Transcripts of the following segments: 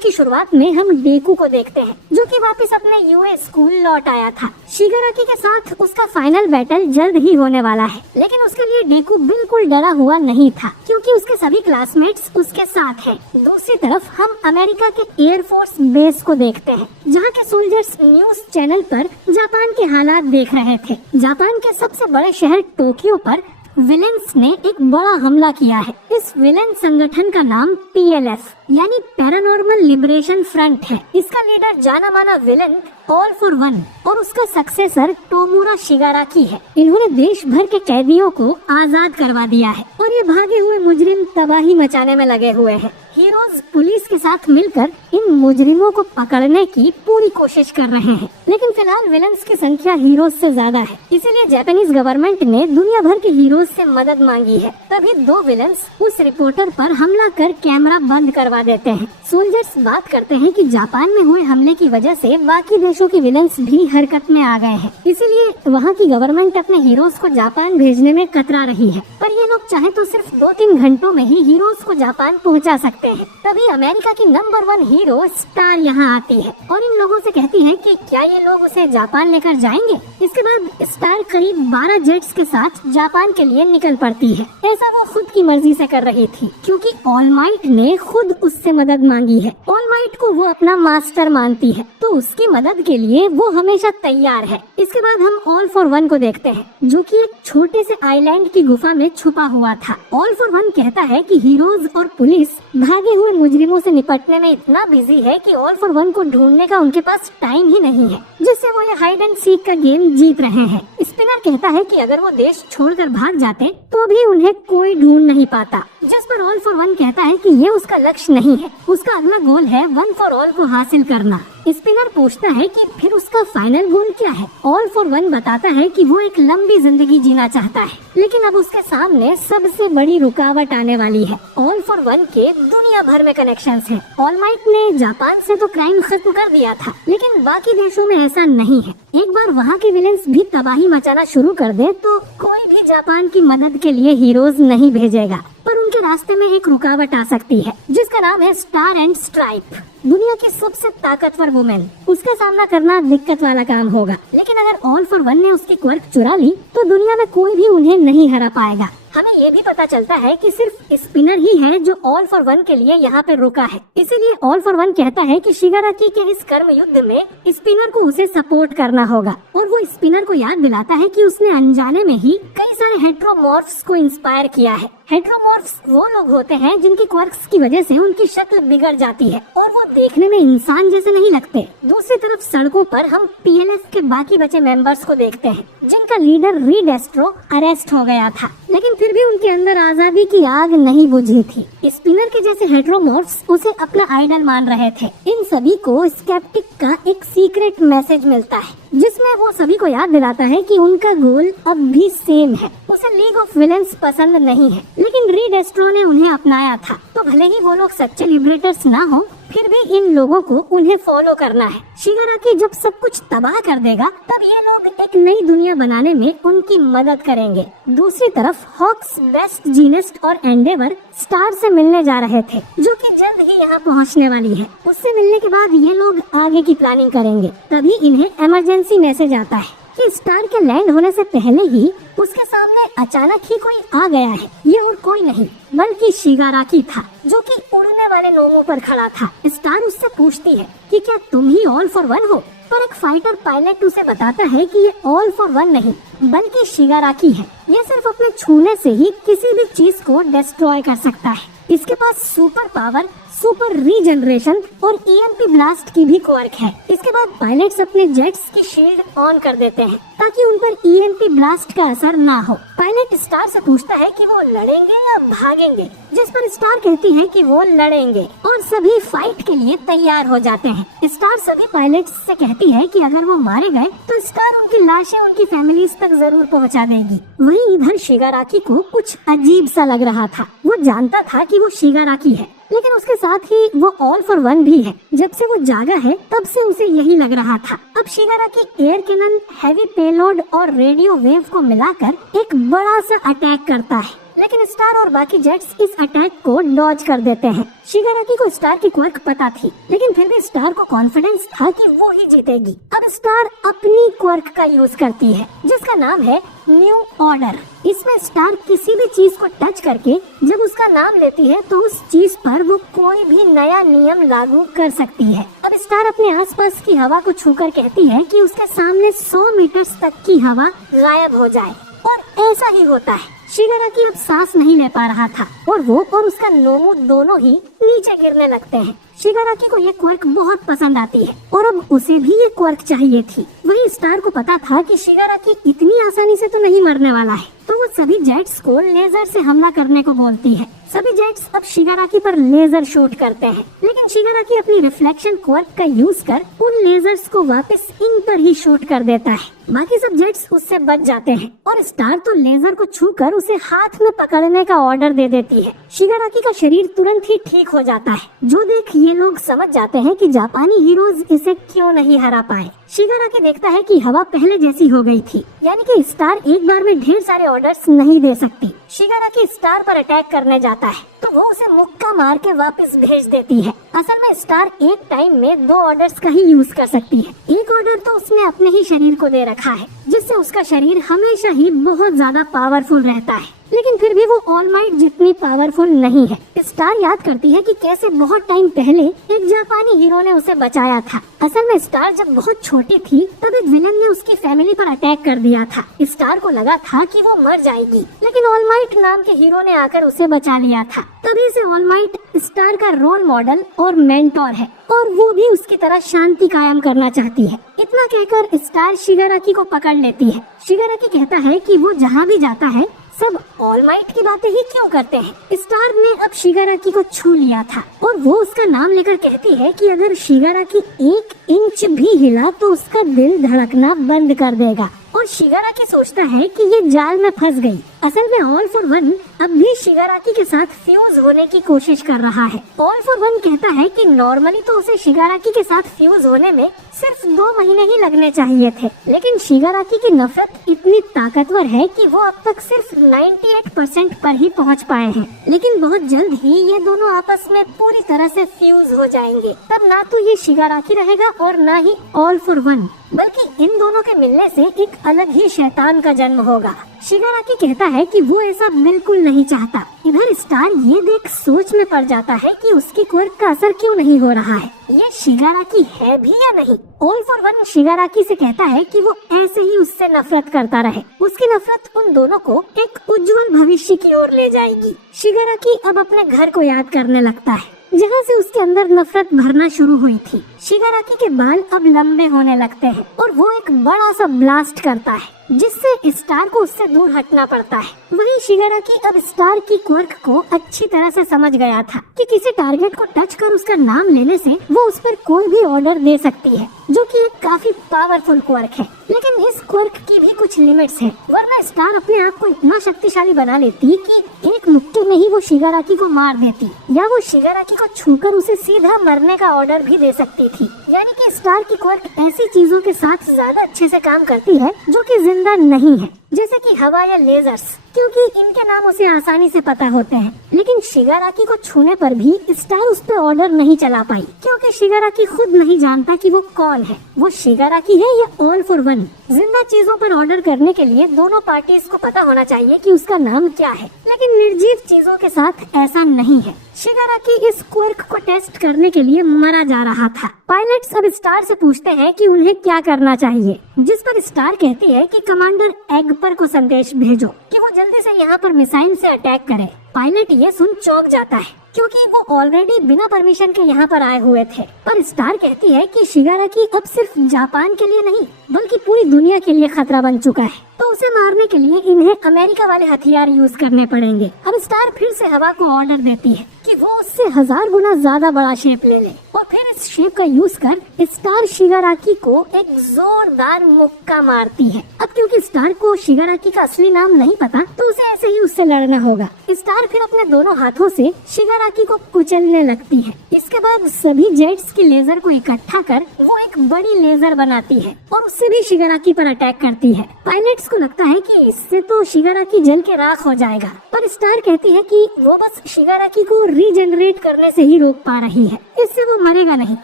की शुरुआत में हम डेकू को देखते हैं, जो कि वापस अपने यूएस स्कूल लौट आया था। शिगाराकी के साथ उसका फाइनल बैटल जल्द ही होने वाला है, लेकिन उसके लिए डेकू बिल्कुल डरा हुआ नहीं था, क्योंकि उसके सभी क्लासमेट्स उसके साथ हैं। दूसरी तरफ हम अमेरिका के एयरफोर्स बेस को देखते हैं, जहाँ के सोल्जर्स न्यूज चैनल पर जापान के हालात देख रहे थे। जापान के सबसे बड़े शहर टोक्यो पर विलेंस ने एक बड़ा हमला किया है। इस विलेन संगठन का नाम PLF यानी पैरानॉर्मल लिबरेशन फ्रंट है। इसका लीडर जाना माना विलेन ऑल फॉर वन और उसका सक्सेसर टोमुरा शिगाराकी है। इन्होंने देश भर के कैदियों को आजाद करवा दिया है और ये भागे हुए मुजरिम तबाही मचाने में लगे हुए हैं। हीरोज पुलिस के साथ मिलकर इन मुजरिमों को पकड़ने की पूरी कोशिश कर रहे हैं, लेकिन फिलहाल विलन्स की संख्या हीरोज से ज्यादा है, इसीलिए जापानीज गवर्नमेंट ने दुनिया भर के हीरोज से मदद मांगी है। तभी दो विलन्स उस रिपोर्टर पर हमला कर कैमरा बंद करवा देते हैं। सोल्जर्स बात करते हैं कि जापान में हुए हमले की वजह से बाकी देशों के विलन्स भी हरकत में आ गए हैं, इसीलिए वहाँ की गवर्नमेंट अपने हीरोज को जापान भेजने में कतरा रही है। पर ये लोग चाहे तो सिर्फ 2-3 घंटों में ही हीरोज को जापान पहुँचा सकते हैं। तभी अमेरिका की नंबर 1 हीरो स्टार यहाँ आती है और इन लोगों से कहती है कि क्या ये लोग उसे जापान लेकर जाएंगे। इसके बाद स्टार करीब 12 जेट्स के साथ जापान के लिए निकल पड़ती है। ऐसा वो खुद की मर्जी से कर रही थी, क्योंकि ऑल माइट ने खुद उससे मदद मांगी है। ऑल माइट को वो अपना मास्टर मानती है, तो उसकी मदद के लिए वो हमेशा तैयार है। इसके बाद हम ऑल फॉर वन को देखते हैं, जो कि एक छोटे से आइलैंड की गुफा में छुपा हुआ था। ऑल फॉर वन कहता है कि हीरोज और पुलिस भागे हुए मुजरिमों से निपटने में इतना बिजी है कि ऑल फॉर वन को ढूंढने का उनके पास टाइम ही नहीं है, जिससे वो ये हाइड एंड सीक का गेम जीत रहे हैं। स्पिनर कहता है कि अगर वो देश छोड़कर भाग जाते तो भी उन्हें कोई ढूंढ नहीं पाता, जिस पर ऑल फॉर वन कहता है कि ये उसका लक्ष्य नहीं है, उसका अगला गोल है वन फॉर ऑल को हासिल करना। स्पिनर पूछता है कि फिर उसका फाइनल गोल क्या है। ऑल फॉर वन बताता है कि वो एक लंबी जिंदगी जीना चाहता है, लेकिन अब उसके सामने सबसे बड़ी रुकावट आने वाली है। ऑल फॉर वन के दुनिया भर में कनेक्शंस हैं। ऑल माइट ने जापान से तो क्राइम खत्म कर दिया था, लेकिन बाकी देशों में ऐसा नहीं है। एक बार वहाँ के विलेंस भी तबाही मचाना शुरू कर दे तो कोई भी जापान की मदद के लिए हीरोज नहीं भेजेगा, पर उनके रास्ते में एक रुकावट आ सकती है, जिसका नाम है स्टार एंड स्ट्राइप। दुनिया की सबसे ताकतवर वुमेन, उसका सामना करना दिक्कत वाला काम होगा, लेकिन अगर ऑल फॉर वन ने उसकी क्वर्क चुरा ली तो दुनिया में कोई भी उन्हें नहीं हरा पाएगा। हमें ये भी पता चलता है कि सिर्फ स्पिनर ही है जो ऑल फॉर वन के लिए यहाँ पे रुका है, इसीलिए ऑल फॉर वन कहता है कि शिगाराकी के इस कर्म युद्ध में स्पिनर को उसे सपोर्ट करना होगा, और वो स्पिनर को याद दिलाता है कि उसने अनजाने में ही कई सारे हेट्रोमॉर्फ्स को इंस्पायर किया है। हेट्रोमॉर्फ्स वो लोग होते हैं जिनकी क्वर्क्स की वजह से उनकी शक्ल बिगड़ जाती है और वो देखने में इंसान जैसे नहीं लगते। दूसरी तरफ सड़कों पर हम PLF के बाकी बचे मेंबर्स को देखते हैं, जिनका लीडर रीडेस्ट्रो अरेस्ट हो गया था, लेकिन फिर भी उनके अंदर आजादी की आग नहीं बुझी थी। स्पिनर के जैसे हेट्रोमॉर्फ्स उसे अपना आइडल मान रहे थे। इन सभी को स्केप्टिक का एक सीक्रेट मैसेज मिलता है, जिसमें वो सभी को याद दिलाता है कि उनका गोल अब भी सेम है। उसे लीग ऑफ विलेंस पसंद नहीं है, लेकिन रीडेस्ट्रो ने उन्हें अपनाया था, तो भले ही वो लोग सच्चे लिबरेटर्स ना हो, फिर भी इन लोगों को उन्हें फॉलो करना है। शिगाराकी जब सब कुछ तबाह कर देगा, तब ये लोग एक नई दुनिया बनाने में उनकी मदद करेंगे। दूसरी तरफ हॉक्स, बेस्ट जीनिस्ट और एंडेवर स्टार से मिलने जा रहे थे, जो कि जल्द ही यहाँ पहुँचने वाली है। उससे मिलने के बाद ये लोग आगे की प्लानिंग करेंगे। तभी इन्हें इमरजेंसी मैसेज आता है कि स्टार के लैंड होने से पहले ही उसके सामने अचानक ही कोई आ गया है। ये और कोई नहीं बल्कि शिगाराकी था, जो कि उड़ने वाले नोमों पर खड़ा था। स्टार उससे पूछती है कि क्या तुम ही ऑल फॉर वन हो, पर एक फाइटर पायलट उसे बताता है कि ये ऑल फॉर वन नहीं बल्कि शिगाराकी है। ये सिर्फ अपने छूने से ही किसी भी चीज को डिस्ट्रॉय कर सकता है। इसके पास सुपर पावर, सुपर रीजनरेशन और EMP ब्लास्ट की भी क्वर्क है। इसके बाद पायलट्स अपने जेट्स की शील्ड ऑन कर देते हैं ताकि उन पर EMP ब्लास्ट का असर ना हो। पायलट स्टार से पूछता है कि वो लड़ेंगे या भागेंगे, जिस पर स्टार कहती है कि वो लड़ेंगे और सभी फाइट के लिए तैयार हो जाते हैं। स्टार सभी पायलट्स से कहती है कि अगर वो मारे गए तो स्टार उनकी लाशें उनकी फैमिलीज तक जरूर पहुंचा देगी। वहीं इधर शिगाराकी को कुछ अजीब सा लग रहा था। वो जानता था कि वो शिगाराकी है, लेकिन उसके साथ ही वो ऑल फॉर वन भी है। जब से वो जागा है तब से उसे यही लग रहा था। अब शिगाराकी एयर कैनन, हैवी पेलोड और रेडियो वेव को मिलाकर एक बड़ा सा अटैक करता है, लेकिन स्टार और बाकी जेट्स इस अटैक को डॉज कर देते हैं। शिगाराकी को स्टार की क्वर्क पता थी, लेकिन फिर भी स्टार को कॉन्फिडेंस था कि वो ही जीतेगी। अब स्टार अपनी क्वर्क का यूज करती है, जिसका नाम है न्यू ऑर्डर। इसमें स्टार किसी भी चीज को टच करके जब उसका नाम लेती है तो उस चीज पर वो कोई भी नया नियम लागू कर सकती है। अब स्टार अपने आसपास की हवा को छूकर कहती है कि उसके सामने 100 मीटर तक की हवा गायब हो जाए, और ऐसा ही होता है। शिगाराकी अब सांस नहीं ले पा रहा था और वो और उसका नोमू दोनों ही नीचे गिरने लगते हैं। शिगाराकी को ये क्वर्क बहुत पसंद आती है और अब उसे भी ये क्वर्क चाहिए थी। वही स्टार को पता था कि शिगाराकी इतनी आसानी से तो नहीं मरने वाला है, तो वो सभी जेट्स को लेजर से हमला करने को बोलती है। सभी जेट्स अब शिगाराकी पर लेजर शूट करते हैं, लेकिन शिगाराकी अपनी रिफ्लेक्शन क्वर्क का यूज कर उन लेजर्स को वापस इन पर ही शूट कर देता है। बाकी सब जेट्स उससे बच जाते हैं और स्टार तो लेजर को छूकर उसे हाथ में पकड़ने का ऑर्डर दे देती है। शिगाराकी का शरीर तुरंत ही ठीक हो जाता है, जो देख ये लोग समझ जाते हैं कि जापानी हीरोज इसे क्यों नहीं हरा पाए। शिगाराकी देखता है कि हवा पहले जैसी हो गई थी, यानी कि स्टार एक बार में ढेर सारे ऑर्डर्स नहीं दे सकती। शिगाराकी स्टार पर अटैक करने जाता है तो वो उसे मुक्का मार के वापस भेज देती है। असल में स्टार एक टाइम में 2 ऑर्डर्स का ही यूज कर सकती है। एक ऑर्डर तो उसने अपने ही शरीर को दे रखा है, जिससे उसका शरीर हमेशा ही बहुत ज्यादा पावरफुल रहता है, लेकिन फिर भी वो ऑलमाइट जितनी पावरफुल नहीं है। स्टार याद करती है कि कैसे बहुत टाइम पहले एक जापानी हीरो ने उसे बचाया था। असल में स्टार जब बहुत छोटी थी तब एक विलन ने उसकी फैमिली पर अटैक कर दिया था। स्टार को लगा था कि वो मर जाएगी, लेकिन ऑलमाइट नाम के हीरो ने आकर उसे बचा लिया था। तभी से ऑलमाइट स्टार का रोल मॉडल और मेंटोर है और वो भी उसकी तरह शांति कायम करना चाहती है। इतना कहकर स्टार शिगाराकी को पकड़ लेती है। शिगाराकी कहता है कि वो जहाँ भी जाता है सब ऑलमाइट की बातें ही क्यों करते हैं। स्टार ने अब शिगाराकी को छू लिया था और वो उसका नाम लेकर कहती है कि अगर शिगाराकी 1 इंच भी हिला तो उसका दिल धड़कना बंद कर देगा। और शिगाराकी सोचता है कि ये जाल में फंस गई। असल में ऑल फॉर वन अब भी शिगाराकी के साथ फ्यूज होने की कोशिश कर रहा है। ऑल फॉर वन कहता है कि नॉर्मली तो उसे शिगाराकी के साथ फ्यूज होने में सिर्फ 2 महीने ही लगने चाहिए थे, लेकिन शिगाराकी की नफरत इतनी ताकतवर है कि वो अब तक सिर्फ 98% पर ही पहुंच पाए हैं। लेकिन बहुत जल्द ही ये दोनों आपस में पूरी तरह से फ्यूज हो जाएंगे। तब ना तो ये शिगाराकी रहेगा और ना ही ऑल फॉर वन, बल्कि इन दोनों के मिलने से एक अलग ही शैतान का जन्म होगा। शिगाराकी कहता है कि वो ऐसा बिल्कुल नहीं चाहता। इधर स्टार ये देख सोच में पड़ जाता है कि उसकी क्वर्क का असर क्यों नहीं हो रहा है। ये शिगाराकी है भी या नहीं। ऑल फॉर वन शिगाराकी से कहता है कि वो ऐसे ही उससे नफरत करता रहे। उसकी नफरत उन दोनों को एक उज्जवल भविष्य की ओर ले जाएगी। शिगाराकी अब अपने घर को याद करने लगता है, जहाँ से उसके अंदर नफरत भरना शुरू हुई थी। शिगाराकी के बाल अब लंबे होने लगते हैं और वो एक बड़ा सा ब्लास्ट करता है, जिससे स्टार को उससे दूर हटना पड़ता है। वही शिगाराकी अब स्टार की क्वर्क को अच्छी तरह से समझ गया था कि किसी टारगेट को टच कर उसका नाम लेने से वो उस पर कोई भी ऑर्डर दे सकती है, जो कि एक काफी पावरफुल क्वर्क है। लेकिन इस क्वर्क की भी कुछ लिमिट्स हैं, वरना स्टार अपने आप को इतना शक्तिशाली बना लेती कि एक मुक्के में ही वो शिगाराकी को मार देती, या वो शिगाराकी को छूकर उसे सीधा मरने का ऑर्डर भी दे सकती थी। यानी कि स्टार की क्वर्क ऐसी चीजों के साथ ज्यादा अच्छे से काम करती है जो कि जिंदा नहीं है, जैसे कि हवा या लेजर्स, क्योंकि इनके नाम उसे आसानी से पता होते हैं। लेकिन शिगाराकी को छूने पर भी स्टार उस पर ऑर्डर नहीं चला पाई, क्योंकि शिगाराकी खुद नहीं जानता कि वो कौन है, वो शिगाराकी है या ऑल फॉर वन। जिंदा चीजों पर ऑर्डर करने के लिए दोनों पार्टीज को पता होना चाहिए कि उसका नाम क्या है, लेकिन निर्जीव चीजों के साथ ऐसा नहीं है। शिगाराकी इस क्वर्क को टेस्ट करने के लिए मरा जा रहा था। पायलट्स अब स्टार से पूछते हैं कि उन्हें क्या करना चाहिए, जिस पर स्टार कहती है कि कमांडर एगपर को संदेश भेजो कि वो जल्दी से यहाँ पर मिसाइल से अटैक करे। पायलट ये सुन चौंक जाता है, क्योंकि वो ऑलरेडी बिना परमिशन के यहाँ पर आए हुए थे। पर स्टार कहती है कि शिगाराकी अब सिर्फ जापान के लिए नहीं बल्कि पूरी दुनिया के लिए खतरा बन चुका है, तो उसे मारने के लिए इन्हें अमेरिका वाले हथियार यूज करने पड़ेंगे। अब स्टार फिर से हवा को ऑर्डर देती है कि वो उससे 1000 गुना ज्यादा बड़ा शेप ले ले, और फिर इस शेप का यूज कर स्टार शिगाराकी को एक जोरदार मुक्का मारती है। अब क्योंकि स्टार को शिगाराकी का असली नाम नहीं पता, तो उसे ऐसे ही उससे लड़ना होगा। स्टार फिर अपने दोनों हाथों से शिगाराकी को कुचलने लगती है इसके बाद सभी जेट्स की लेजर को इकट्ठा कर वो एक बड़ी लेजर बनाती है और उससे भी शिगाराकी पर अटैक करती है। पायलट्स को लगता है कि इससे तो शिगाराकी जल के राख हो जाएगा, पर स्टार कहती है कि वो बस शिगाराकी को रीजनरेट करने से ही रोक पा रही है, इससे वो मरेगा नहीं,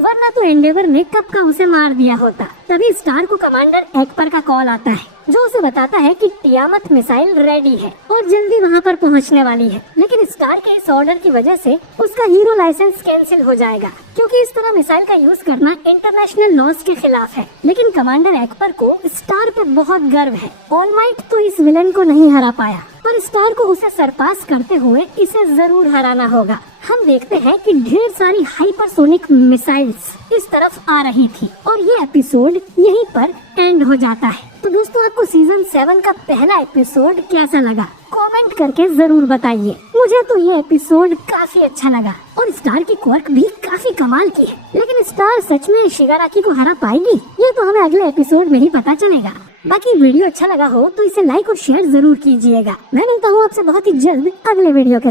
वरना तो एंडेवर ने कब का उसे मार दिया होता। तभी स्टार को कमांडर एक्पर का कॉल आता है जो उसे बताता है कि टियामत मिसाइल रेडी है और जल्दी वहाँ पर पहुँचने वाली है। लेकिन स्टार के इस ऑर्डर की वजह से उसका हीरो लाइसेंस कैंसिल हो जाएगा, क्योंकि इस तरह मिसाइल का यूज करना इंटरनेशनल लॉज के खिलाफ है। लेकिन कमांडर एक्पर को स्टार पे बहुत गर्व है। ऑलमाइट तो इस विलन को नहीं हरा पाया, पर स्टार को उसे सरपास करते हुए इसे जरूर हराना होगा। हम देखते हैं कि ढेर सारी हाइपरसोनिक मिसाइल्स इस तरफ आ रही थी और ये एपिसोड यहीं पर एंड हो जाता है। तो दोस्तों, आपको सीजन 7 का पहला एपिसोड कैसा लगा कमेंट करके जरूर बताइए। मुझे तो ये एपिसोड काफी अच्छा लगा और स्टार की क्वर्क भी काफी कमाल की है। लेकिन स्टार सच में शिगाराकी को हरा पाएगी, ये तो हमें अगले एपिसोड में ही पता चलेगा। बाकी वीडियो अच्छा लगा हो तो इसे लाइक और शेयर जरूर कीजिएगा। मैं मिलता हूँ आपसे बहुत ही जल्द अगले वीडियो के साथ।